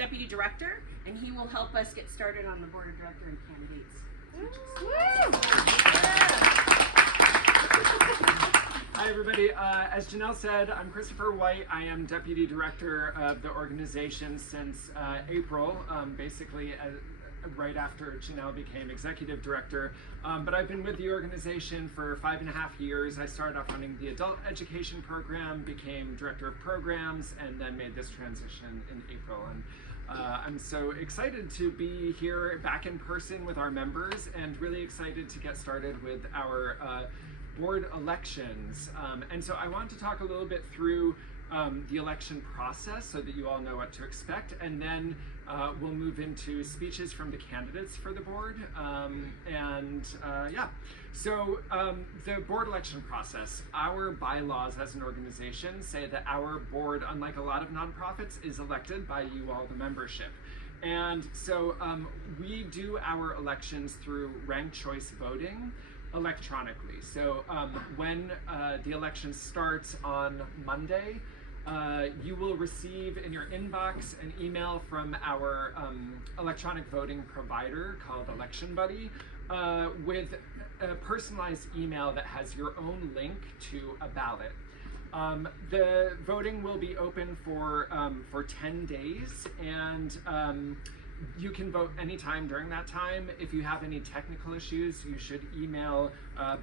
deputy director, and he will help us get started on the board of director and candidates. Hi everybody, as Janelle said, I'm Christopher White. I am Deputy Director of the organization since April, basically right after Janelle became Executive Director. But I've been with the organization for 5.5 years. I started off running the adult education program, became Director of Programs, and then made this transition in April. And I'm so excited to be here back in person with our members, and really excited to get started with our board elections. And so I want to talk a little bit through the election process so that you all know what to expect, and then we'll move into speeches from the candidates for the board. Yeah, so the board election process, our bylaws as an organization say that our board, unlike a lot of nonprofits, is elected by you all, the membership. And so we do our elections through ranked choice voting electronically. So when the election starts on Monday, you will receive in your inbox an email from our electronic voting provider called Election Buddy with a personalized email that has your own link to a ballot. The voting will be open for 10 days, and you can vote anytime during that time. If you have any technical issues, you should email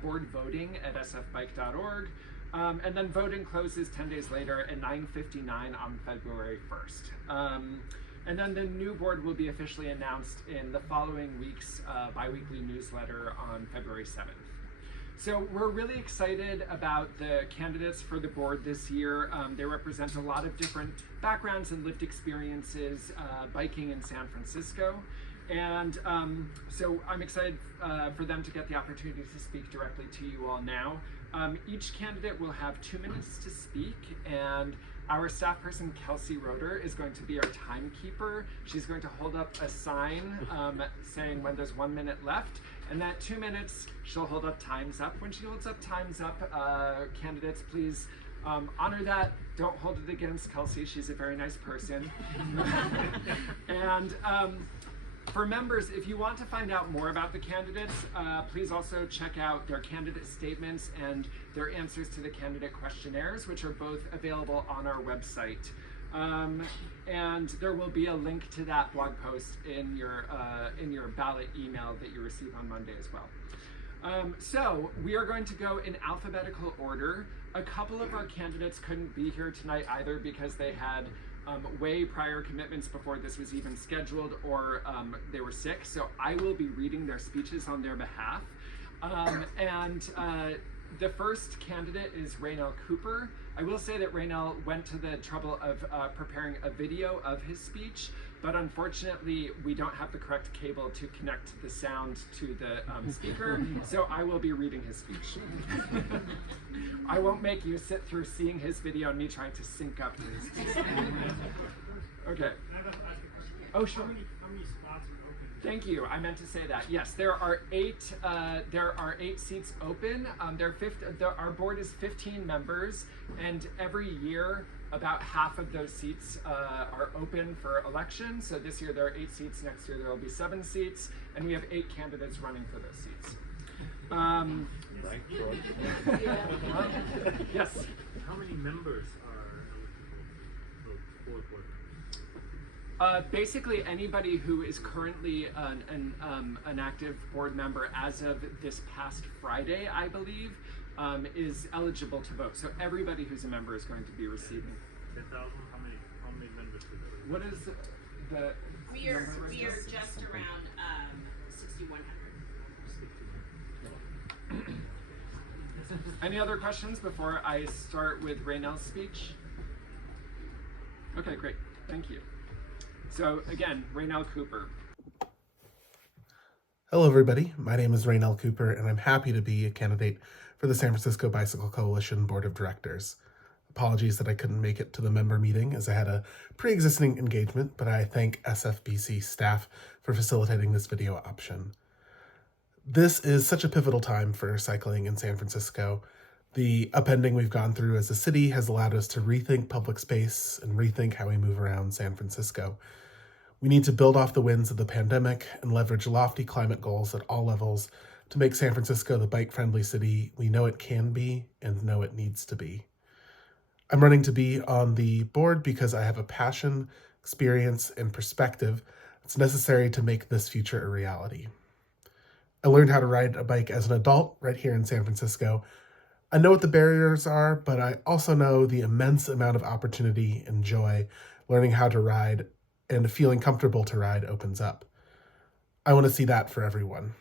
boardvoting@sfbike.org. And then voting closes 10 days later at 9:59 on February 1st. And then the new board will be officially announced in the following week's bi-weekly newsletter on February 7th. So we're really excited about the candidates for the board this year. They represent a lot of different backgrounds and lived experiences biking in San Francisco. And so I'm excited for them to get the opportunity to speak directly to you all now. Each candidate will have 2 minutes to speak, and our staff person, Kelsey Roeder, is going to be our timekeeper. She's going to hold up a sign saying when there's 1 minute left, and that 2 minutes, she'll hold up time's up. When she holds up time's up, candidates, please honor that. Don't hold it against Kelsey. She's a very nice person. And for members, if you want to find out more about the candidates, please also check out their candidate statements and their answers to the candidate questionnaires, which are both available on our website. And there will be a link to that blog post in your ballot email that you receive on Monday as well. So we are going to go in alphabetical order. A couple of our candidates couldn't be here tonight either because they had way prior commitments before this was even scheduled, or they were sick. So I will be reading their speeches on their behalf. The first candidate is Raynell Cooper. I will say that Raynell went to the trouble of preparing a video of his speech, but unfortunately we don't have the correct cable to connect the sound to the speaker, so I will be reading his speech. I won't make you sit through seeing his video and me trying to sync up to his speech. Okay. Oh, sure. How many spots are open? Thank you. I meant to say that. Yes, there are 8 seats open. Our board is 15 members, and every year about half of those seats are open for election. So this year there are 8 seats. Next year there will be 7 seats, and we have 8 candidates running for those seats. Yes. How many members are eligible for board? Basically, anybody who is currently an active board member as of this past Friday, I believe, is eligible to vote. So everybody who's a member is going to be receiving. 10,000. How many members? What is the? We are just around 6,100. Any other questions before I start with Raynell's speech? Okay, great. Thank you. So again, Raynell Cooper. Hello everybody, my name is Raynell Cooper and I'm happy to be a candidate for the San Francisco Bicycle Coalition Board of Directors. Apologies that I couldn't make it to the member meeting as I had a pre-existing engagement, but I thank SFBC staff for facilitating this video option. This is such a pivotal time for cycling in San Francisco. The upending we've gone through as a city has allowed us to rethink public space and rethink how we move around San Francisco. We need to build off the wins of the pandemic and leverage lofty climate goals at all levels to make San Francisco the bike-friendly city we know it can be and know it needs to be. I'm running to be on the board because I have a passion, experience, and perspective that's necessary to make this future a reality. I learned how to ride a bike as an adult right here in San Francisco. I know what the barriers are, but I also know the immense amount of opportunity and joy learning how to ride and feeling comfortable to ride opens up. I want to see that for everyone.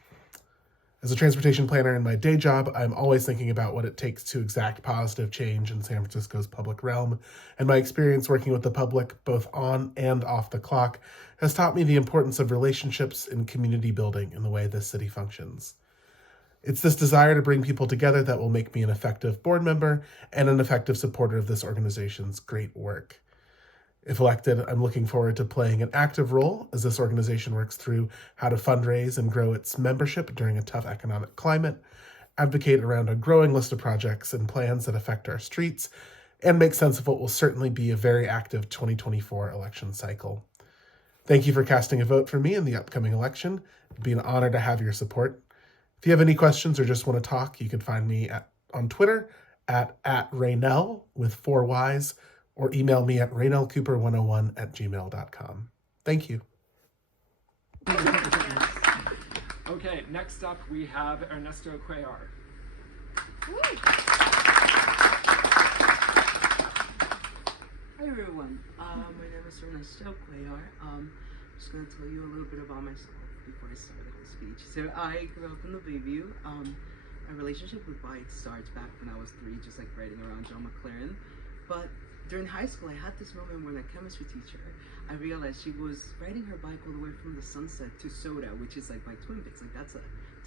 As a transportation planner in my day job, I'm always thinking about what it takes to exact positive change in San Francisco's public realm, and my experience working with the public, both on and off the clock, has taught me the importance of relationships and community building in the way this city functions. It's this desire to bring people together that will make me an effective board member and an effective supporter of this organization's great work. If elected, I'm looking forward to playing an active role as this organization works through how to fundraise and grow its membership during a tough economic climate, advocate around a growing list of projects and plans that affect our streets, and make sense of what will certainly be a very active 2024 election cycle. Thank you for casting a vote for me in the upcoming election. It'd be an honor to have your support. If you have any questions or just want to talk, you can find me on Twitter at Raynell with 4 Ys, or email me at raynellcooper101@gmail.com. Thank you. Okay, next up we have Ernesto Cuellar. Hi everyone, my name is Ernesto Cuellar. I'm just going to tell you a little bit about myself before I start the whole speech. So I grew up in the Bayview. My relationship with bikes starts back when I was 3, just like riding around John McLaren. But during high school, I had this moment when a chemistry teacher, I realized she was riding her bike all the way from the Sunset to Soda, which is like by Twin Peaks. Like, that's a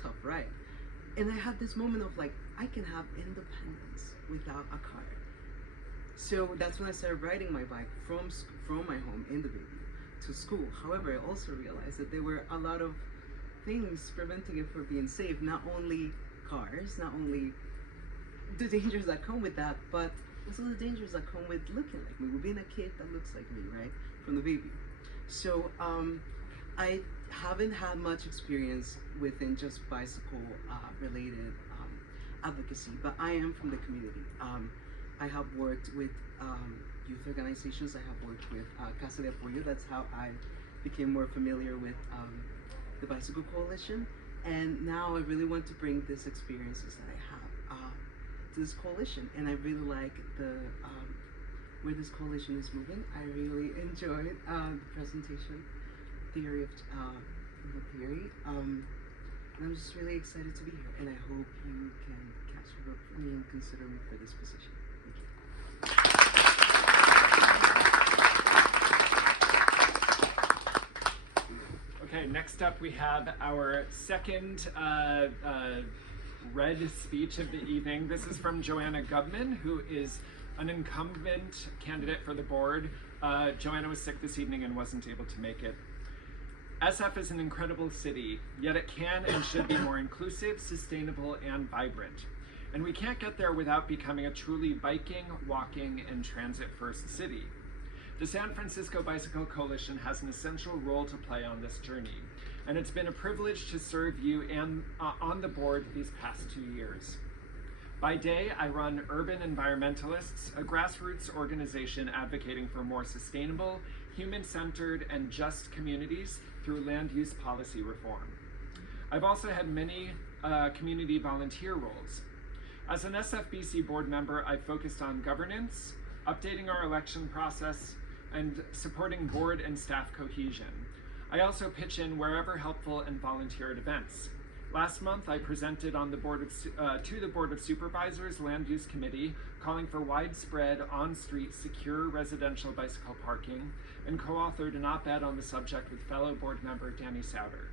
tough ride. And I had this moment of like, I can have independence without a car. So that's when I started riding my bike from my home in the Bayview to school. However, I also realized that there were a lot of things preventing it from being safe. Not only cars, not only the dangers that come with that, but also the dangers that come with looking like me, with being a kid that looks like me, right? From the Bayview. So I haven't had much experience within just bicycle related advocacy, but I am from the community. I have worked with youth organizations. I have worked with Casa de Apoyo. That's how I became more familiar with the Bicycle Coalition. And now I really want to bring these experiences that I have to this coalition. And I really like the where this coalition is moving. I really enjoyed the presentation, theory of theory. And I'm just really excited to be here. And I hope you can cast your vote for me and consider me for this position. Okay, next up we have our second red speech of the evening. This is from Joanna Gubman, who is an incumbent candidate for the board. Joanna was sick this evening and wasn't able to make it. SF is an incredible city, yet it can and should be more inclusive, sustainable, and vibrant. And we can't get there without becoming a truly biking, walking, and transit-first city. The San Francisco Bicycle Coalition has an essential role to play on this journey, and it's been a privilege to serve you and on the board these past 2 years. By day, I run Urban Environmentalists, a grassroots organization advocating for more sustainable, human-centered, and just communities through land use policy reform. I've also had many community volunteer roles. As an SFBC board member, I've focused on governance, updating our election process, and supporting board and staff cohesion. I also pitch in wherever helpful and volunteer at events. Last month, I presented on the to the Board of Supervisors Land Use Committee, calling for widespread on-street secure residential bicycle parking, and co-authored an op-ed on the subject with fellow board member Danny Souter.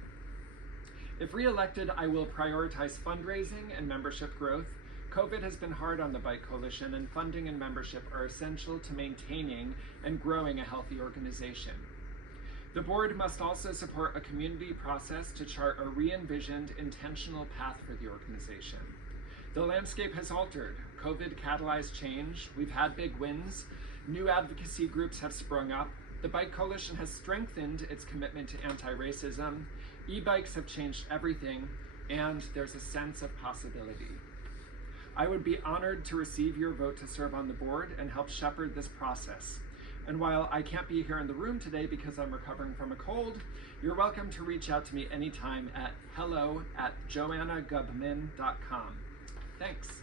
If re-elected, I will prioritize fundraising and membership growth. COVID has been hard on the Bike Coalition, and funding and membership are essential to maintaining and growing a healthy organization. The board must also support a community process to chart a re-envisioned, intentional path for the organization. The landscape has altered. COVID catalyzed change. We've had big wins. New advocacy groups have sprung up. The Bike Coalition has strengthened its commitment to anti-racism, e-bikes have changed everything, and there's a sense of possibility. I would be honored to receive your vote to serve on the board and help shepherd this process. And while I can't be here in the room today because I'm recovering from a cold, you're welcome to reach out to me anytime at hello@joannagubman.com. Thanks.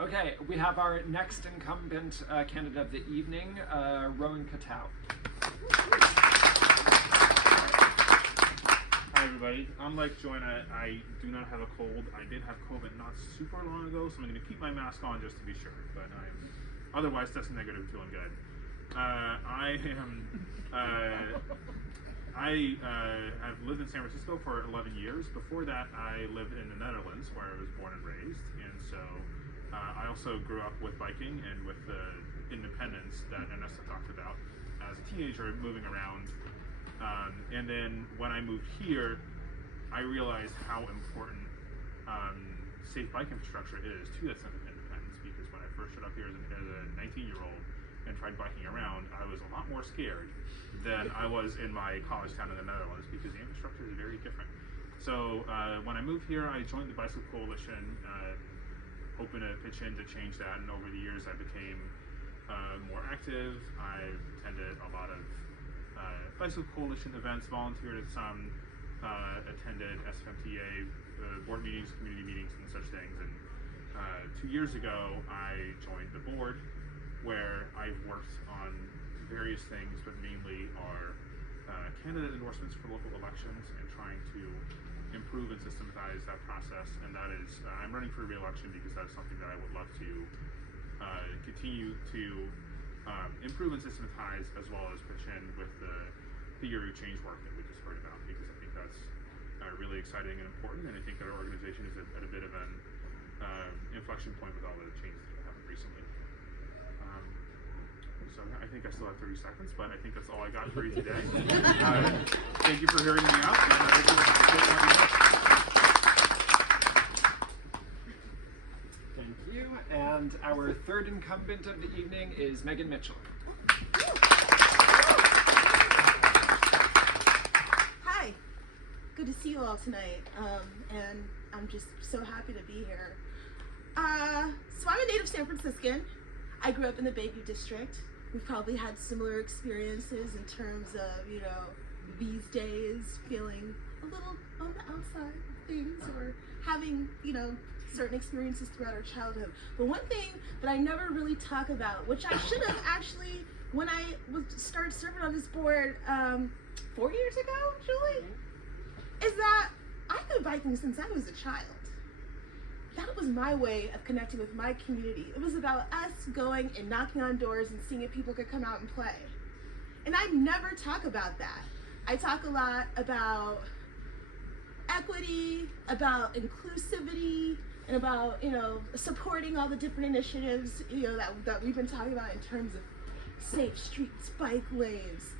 Okay, we have our next incumbent candidate of the evening, Rowan Katau. Hi everybody, I'm like Joanna, I do not have a cold. I did have COVID not super long ago, so I'm going to keep my mask on just to be sure, but I'm otherwise testing negative, feeling good. I have lived in San Francisco for 11 years. Before that, I lived in the Netherlands where I was born and raised, and so I also grew up with biking and with the independence that Anessa talked about as a teenager moving around. And then when I moved here, I realized how important safe bike infrastructure is to that sense of independence, because when I first showed up here as a 19-year-old and tried biking around, I was a lot more scared than I was in my college town in the Netherlands, because the infrastructure is very different. So when I moved here, I joined the Bicycle Coalition, hoping to pitch in to change that, and over the years I became more active. I attended a lot of Bicycle Coalition events, volunteered at some, attended SFMTA board meetings, community meetings, and such things. And 2 years ago, I joined the board, where I've worked on various things, but mainly are candidate endorsements for local elections and trying to improve and systematize that process. And that is, I'm running for re-election because that's something that I would love to continue to improve and systematize, as well as pitch in with the theory of change work that we just heard about, because I think that's really exciting and important, and I think that our organization is at a bit of an inflection point with all the changes that have happened recently. So I think I still have 30 seconds, but I think that's all I got for you today. Thank you for hearing me out, and I hope you have a Thank you. And our third incumbent of the evening is Megan Mitchell. Hi, good to see you all tonight, and I'm just so happy to be here. So I'm a native San Franciscan. I grew up in the Bayview district. We've probably had similar experiences in terms of, you know, these days feeling a little on the outside of things, or having, you know, certain experiences throughout our childhood. But one thing that I never really talk about, which I should have actually, when I started serving on this board 4 years ago, Julie, is that I've been biking since I was a child. That was my way of connecting with my community. It was about us going and knocking on doors and seeing if people could come out and play. And I never talk about that. I talk a lot about equity, about inclusivity, and about, you know, supporting all the different initiatives, you know, that we've been talking about in terms of safe streets, bike lanes,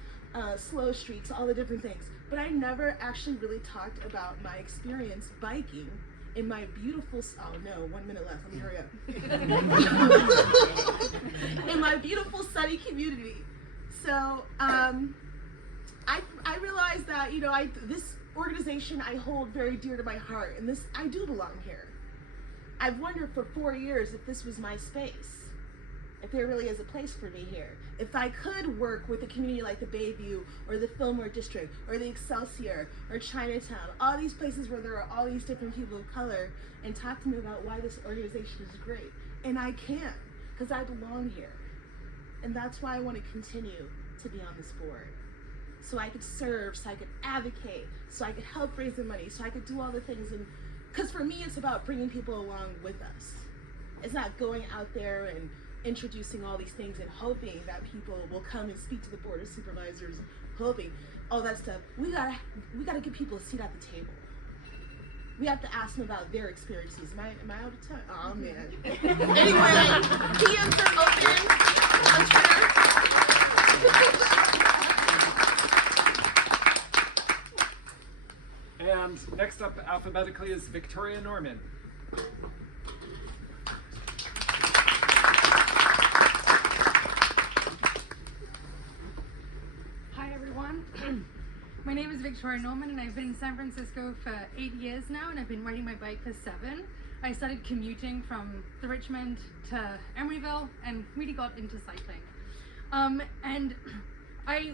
slow streets, all the different things. But I never actually really talked about my experience biking in my beautiful, oh no, 1 minute left, let me hurry up. In my beautiful sunny community. So I realized that, you know, this organization I hold very dear to my heart, and this, I do belong here. I've wondered for 4 years if this was my space, if there really is a place for me here. If I could work with a community like the Bayview, or the Fillmore District, or the Excelsior, or Chinatown, all these places where there are all these different people of color, and talk to me about why this organization is great. And I can, because I belong here. And that's why I want to continue to be on this board. So I could serve, so I could advocate, so I could help raise the money, so I could do all the things. And because for me, it's about bringing people along with us. It's not going out there and introducing all these things and hoping that people will come and speak to the board of supervisors, hoping all that stuff. We gotta give people a seat at the table. We have to ask them about their experiences. Am I out of time? Oh man. Anyway, DMs are open on Twitter. And next up alphabetically is Victoria Norman. My name is Victoria Norman, and I've been in San Francisco for 8 years now, and I've been riding my bike for 7. I started commuting from the Richmond to Emeryville and really got into cycling. And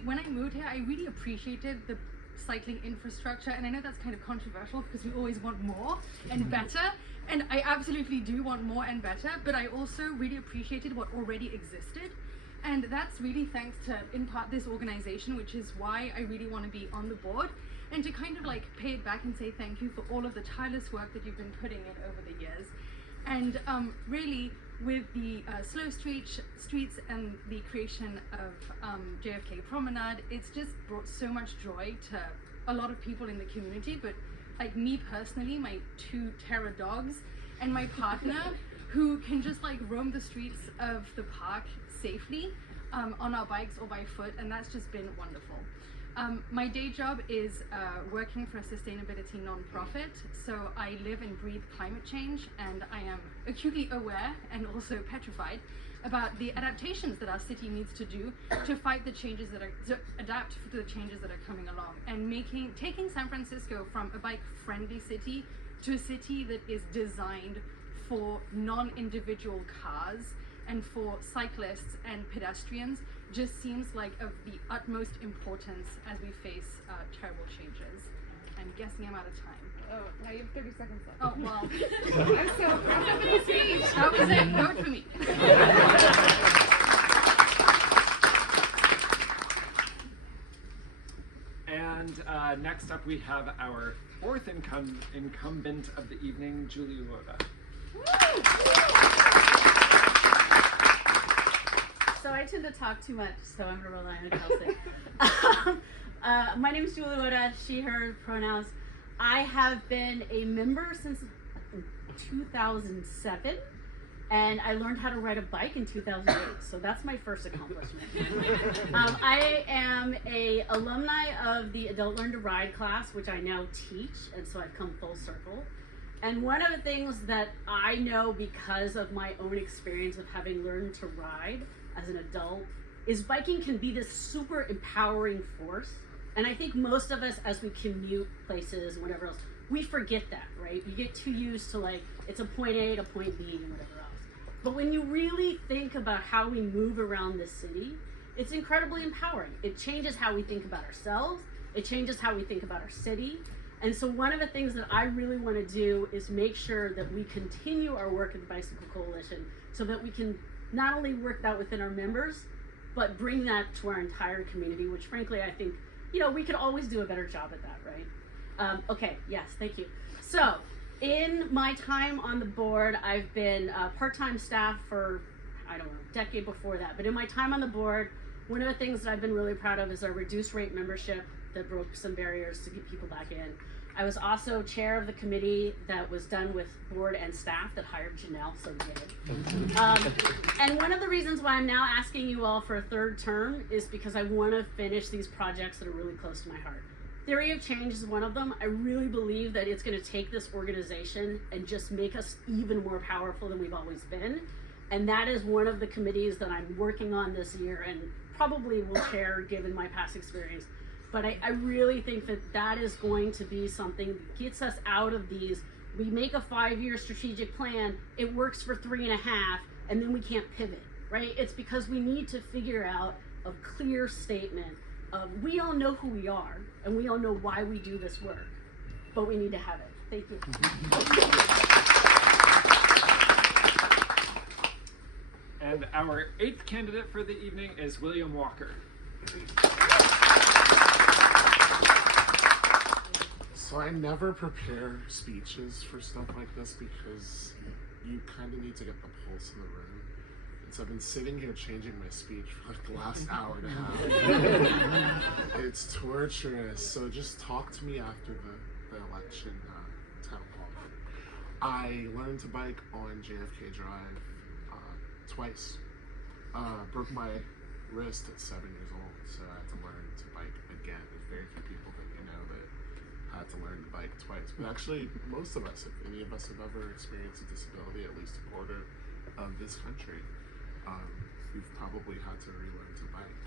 when I moved here, I really appreciated the cycling infrastructure, and I know that's kind of controversial because we always want more and better, and I absolutely do want more and better, but I also really appreciated what already existed. And that's really thanks to, in part, this organization, which is why I really want to be on the board, and to kind of like pay it back and say thank you for all of the tireless work that you've been putting in over the years. And really, with the slow streets and the creation of JFK Promenade, it's just brought so much joy to a lot of people in the community, but like me personally, my 2 terror dogs, and my partner, who can just like roam the streets of the park safely on our bikes or by foot, and that's just been wonderful. My day job is working for a sustainability nonprofit, so I live and breathe climate change, and I am acutely aware and also petrified about the adaptations that our city needs to do to fight the changes that are, to adapt to the changes that are coming along, and taking San Francisco from a bike-friendly city to a city that is designed for non-individual cars and for cyclists and pedestrians just seems like of the utmost importance as we face terrible changes. I'm guessing I'm out of time. Oh, now you have 30 seconds left. Oh, well. I'm so proud of you, speech. That was it. Vote for me. And next up we have our 4th incumbent of the evening, Julie Woda. So I tend to talk too much, so I'm going to rely on Kelsey. My name is Julie Woda, she, her pronouns. I have been a member since 2007, and I learned how to ride a bike in 2008, so that's my first accomplishment. I am a alumni of the Adult Learn to Ride class, which I now teach, and so I've come full circle. And one of the things that I know because of my own experience of having learned to ride as an adult is biking can be this super empowering force. And I think most of us, as we commute places and whatever else, we forget that, right? You get too used to like, it's a point A to point B and whatever else. But when you really think about how we move around this city, it's incredibly empowering. It changes how we think about ourselves. It changes how we think about our city. And so one of the things that I really want to do is make sure that we continue our work at the Bicycle Coalition so that we can not only work that within our members, but bring that to our entire community, which frankly, I think, you know, we could always do a better job at that, right? Okay, yes, thank you. So in my time on the board, I've been part-time staff for, I don't know, a decade before that. But in my time on the board, one of the things that I've been really proud of is our reduced rate membership that broke some barriers to get people back in. I was also chair of the committee that was done with board and staff that hired Janelle, so yay. And one of the reasons why I'm now asking you all for a 3rd term is because I want to finish these projects that are really close to my heart. Theory of Change is one of them. I really believe that it's going to take this organization and just make us even more powerful than we've always been. And that is one of the committees that I'm working on this year and probably will chair given my past experience. But I really think that that is going to be something that gets us out of these, we make a 5-year strategic plan, it works for 3.5, and then we can't pivot, right? It's because we need to figure out a clear statement of, we all know who we are, and we all know why we do this work, but we need to have it. Thank you. And our 8th candidate for the evening is William Walker. So I never prepare speeches for stuff like this because you kind of need to get the pulse in the room. And so I've been sitting here changing my speech for like the last hour and a half. It's torturous. So just talk to me after the election town hall. I learned to bike on JFK Drive twice. Broke my wrist at 7 years old, so I had to learn to bike again. There's very few people that you know that had to learn to bike twice. But actually, most of us, if any of us have ever experienced a disability, at least a quarter of this country, we've probably had to relearn to bike.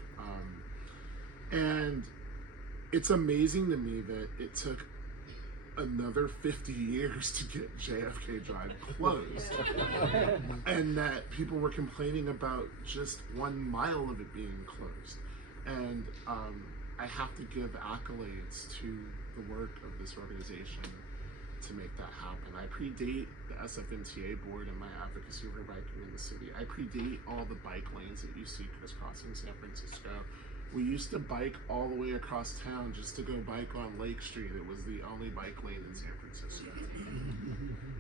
And it's amazing to me that it took another 50 years to get JFK Drive closed, and that people were complaining about just 1 mile of it being closed. And I have to give accolades to the work of this organization to make that happen. I predate the SFMTA board and my advocacy for biking in the city. I predate all the bike lanes that you see crisscrossing San Francisco. We used to bike all the way across town just to go bike on Lake Street. It was the only bike lane in San Francisco.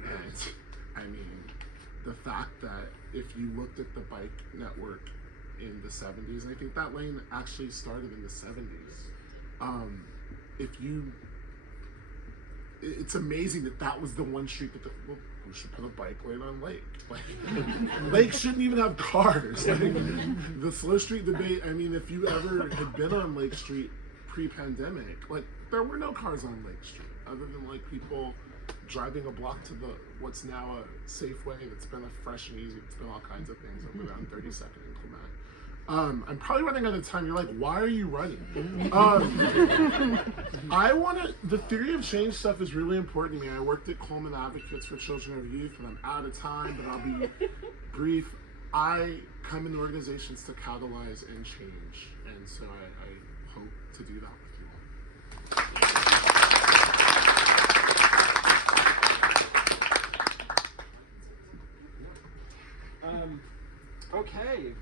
And I mean, the fact that if you looked at the bike network in the 70s, I think that lane actually started in the 70s. It's amazing that that was the one street that we should put a bike lane on Lake. Like, Lake shouldn't even have cars. Like, the slow street debate, I mean, if you ever had been on Lake Street pre-pandemic, like, there were no cars on Lake Street, other than like people driving a block to the what's now a Safeway that's been a Fresh and Easy. It's been all kinds of things over there on 32nd and Clement. I'm probably running out of time. You're like, why are you running? The theory of change stuff is really important to me. I worked at Coleman Advocates for Children and Youth, and I'm out of time, but I'll be brief. I come into organizations to catalyze and change, and so I hope to do that with you all. Okay.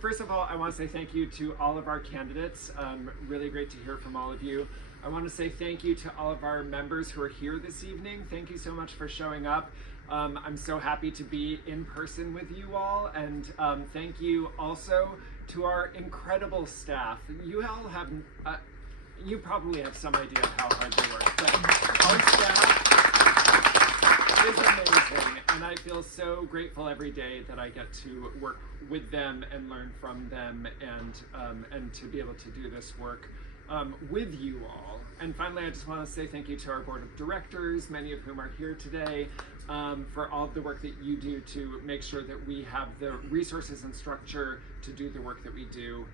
First of all, I want to say thank you to all of our candidates. Really great to hear from all of you. I want to say thank you to all of our members who are here this evening. Thank you so much for showing up. I'm so happy to be in person with you all, and thank you also to our incredible staff. You all have, you probably have some idea of how hard they work, but our staff is amazing, and I feel so grateful every day that I get to work with them and learn from them, and to be able to do this work with you all. And finally, I just want to say thank you to our board of directors, many of whom are here today, for all of the work that you do to make sure that we have the resources and structure to do the work that we do.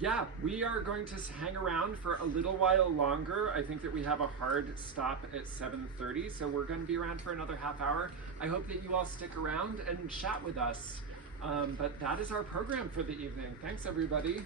Yeah, we are going to hang around for a little while longer. I think that we have a hard stop at 7:30, so we're going to be around for another half hour. I hope that you all stick around and chat with us. But that is our program for the evening. Thanks, everybody.